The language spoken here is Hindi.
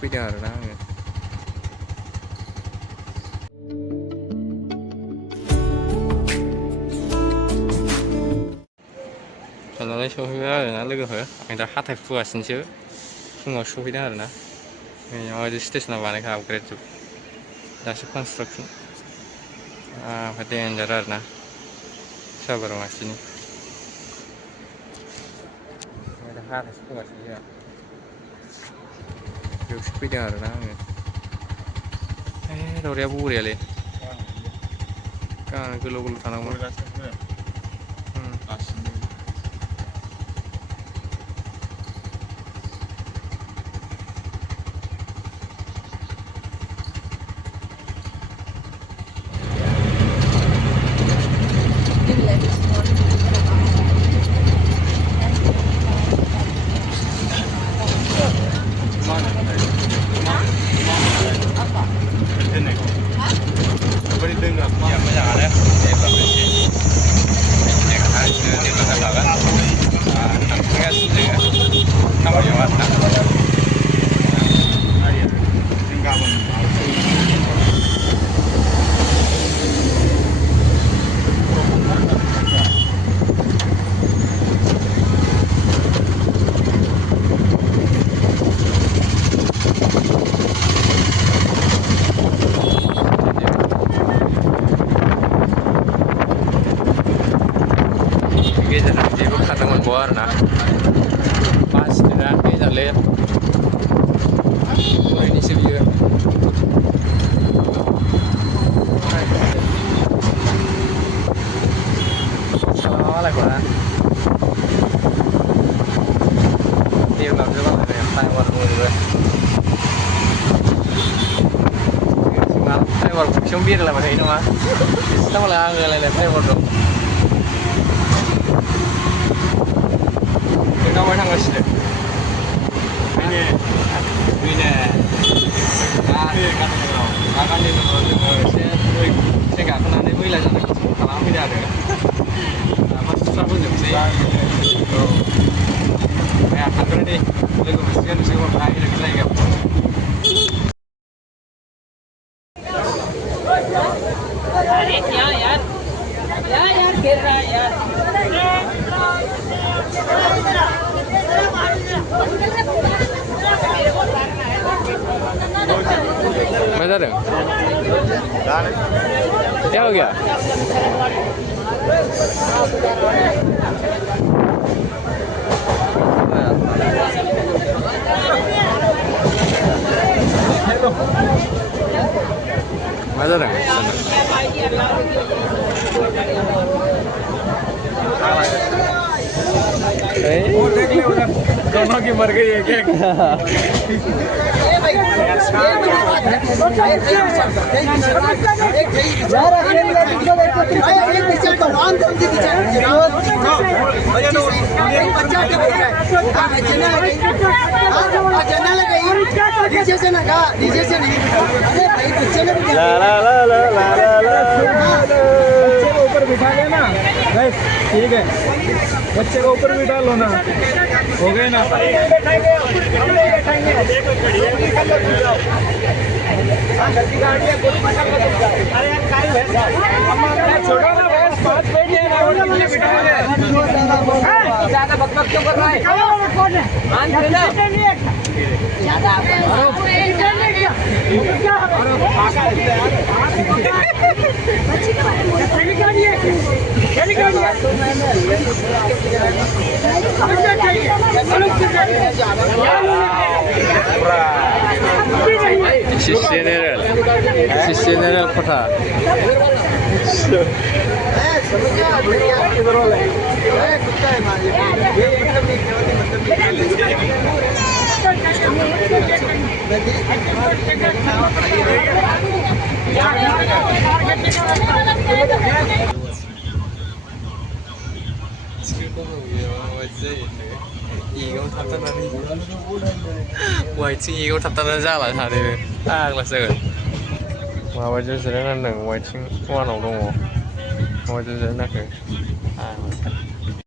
सफैदों आरोना आङो थांनानै सहैबाय आरोना लोगोफोर आं दा हाथाय फुगासिनोसो फुङाव सहैदों आरोना माबायदि स्टेसना बानायखा आपग्रेड जुग दासो कनस्ट्राक्सन ओमफ्राय देन्जार आरोना साबरमासिनि दा हाथायसो फुगासिनो जोंहा बेयावसो फैदों आरोना आङो दावराया बरियालै गान गोलाव गोलाव थानांगौमोन गेजेरजों जेबो खारनो मोनबावा आरोना बासिनो गेजारलै ओरैनोसो बियो खालामा मालायखौना डेभेलपसो बानायबाय फ्लाइअभार दंजोबो फ्लाइअभार गंसेयावनो बेरायलायबाय थायो नामा बिसिना मालाय आंगोलायनाय फ्लाइअभार दं दावबाय थांगासिनो गागाननि उनाव जोङो एसे ट्रेन गाखोनानै मैला जानायखौ साफा खालामफैदों आरो माबा सुस्राबोजोबसै औ थांग्रो दे लोगो मोनसिगोन नोंसोर बाहेर जायगायाव यार गिर रहा है यार क्या जादों क्या हो गया मजा रहा देख ले उधर दोनों की मर गई एक एक ऊपर बिठा लेना ठीक है बच्चे को ऊपर बिठा लो ना हो गए ना छोड़ो ना बस पाँच बैठे ज्यादा बकबक क्यों कर रहा है general kota 이거 답답하네. 와이팅 이거 답답하지 않아 다들. 아, 글쎄. 마바지 지나는 와이팅 하나 오는 거. Mau jajan nak ke? Ah, mantap.